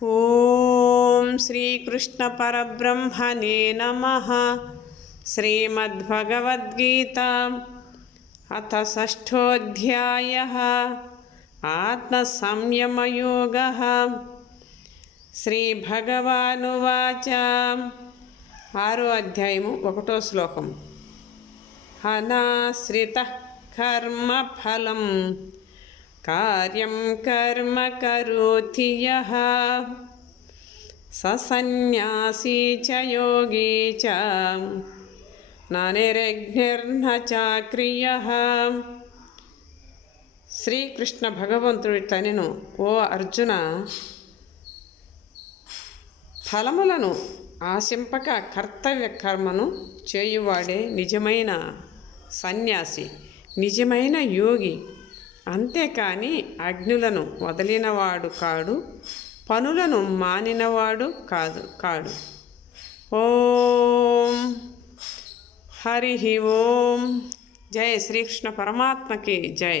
ఓం శ్రీకృష్ణ పరబ్రహ్మణే నమః. శ్రీమద్భగవద్గీత అథ షష్ఠోధ్యాయః. ఆత్మసంయమయోగః. శ్రీభగవానువాచ. 6వ అధ్యాయము 1వ శ్లోకం. అనాశ్రితః కర్మఫలం కార్యం కర్మ కరోతి యః స సన్యాసీ చ యోగి చ న నిర్జ్ఞర్న చాక్రియః. శ్రీకృష్ణ భగవంతుడి తనను, ఓ అర్జున, ఫలములను ఆశింపక కర్తవ్య కర్మను చేయువాడే నిజమైన సన్యాసి, నిజమైన యోగి. అంతేకాని అగ్నులను వదిలినవాడు కాడు, పనులను మానినవాడు కాడు. ఓం హరి ఓం. జై శ్రీకృష్ణ పరమాత్మకి జై.